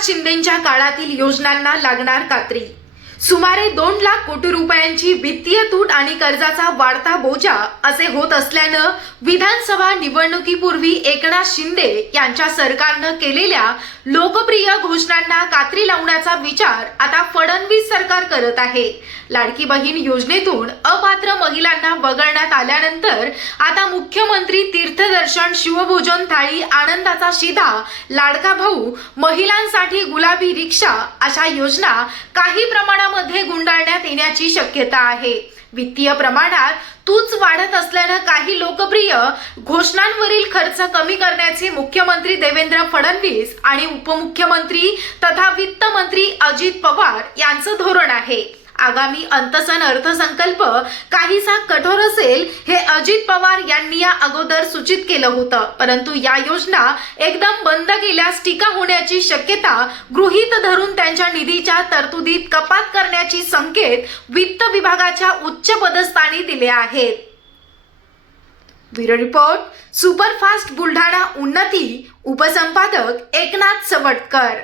एकनाथ शिंदेच्या काळातील योजनांना लागणार कात्री. सुमारे दोन लाख कोटी रुपयांची वित्तीय तूट आणि कर्जाचा वाढता बोजा असे होत असल्यानं विधानसभा निवडणुकीपूर्वी एकनाथ शिंदे यांच्या सरकारनं केलेल्या लोकप्रिय घोषणांना कात्री लावण्याचा विचार आता फडणवीस सरकार करत आहे. लाडकी बहीण योजनेतून अपात्र महिलांना वगळण्यात आल्यानंतर आता मुख्यमंत्री तीर्थदर्शन शिवभोजन थाळी आनंदाचा शिधा लाडका भाऊ महिलांसाठी गुलाबी रिक्षा अशा योजना काही प्रमाणामध्ये गुंडाळण्यात येण्याची शक्यता आहे. वित्तीय प्रमाणात तूच वाढत असल्यानं काही लोकप्रिय घोषणांवरील खर्च कमी करण्याचे मुख्यमंत्री देवेंद्र फडणवीस आणि उपमुख्यमंत्री तथा वित्त मंत्री अजित पवार यांचं धोरण आहे. आगामी अंतसन अर्थसंकल्प काहीसा कठोर असेल हे अजित पवार यांनी या अगोदर सूचित केलं होतं. परंतु या योजना एकदम बंद केल्यास टीका होण्याची शक्यता गृहीत धरून त्यांच्या निधीच्या तरतुदीत कपात करण्याची संकेत वित्त विभागाच्या उच्च पदस्थानी दिले आहेत. ब्युरो रिपोर्ट सुपरफास्ट बुलढाणा उन्नती उपसंपादक एकनाथ सवटकर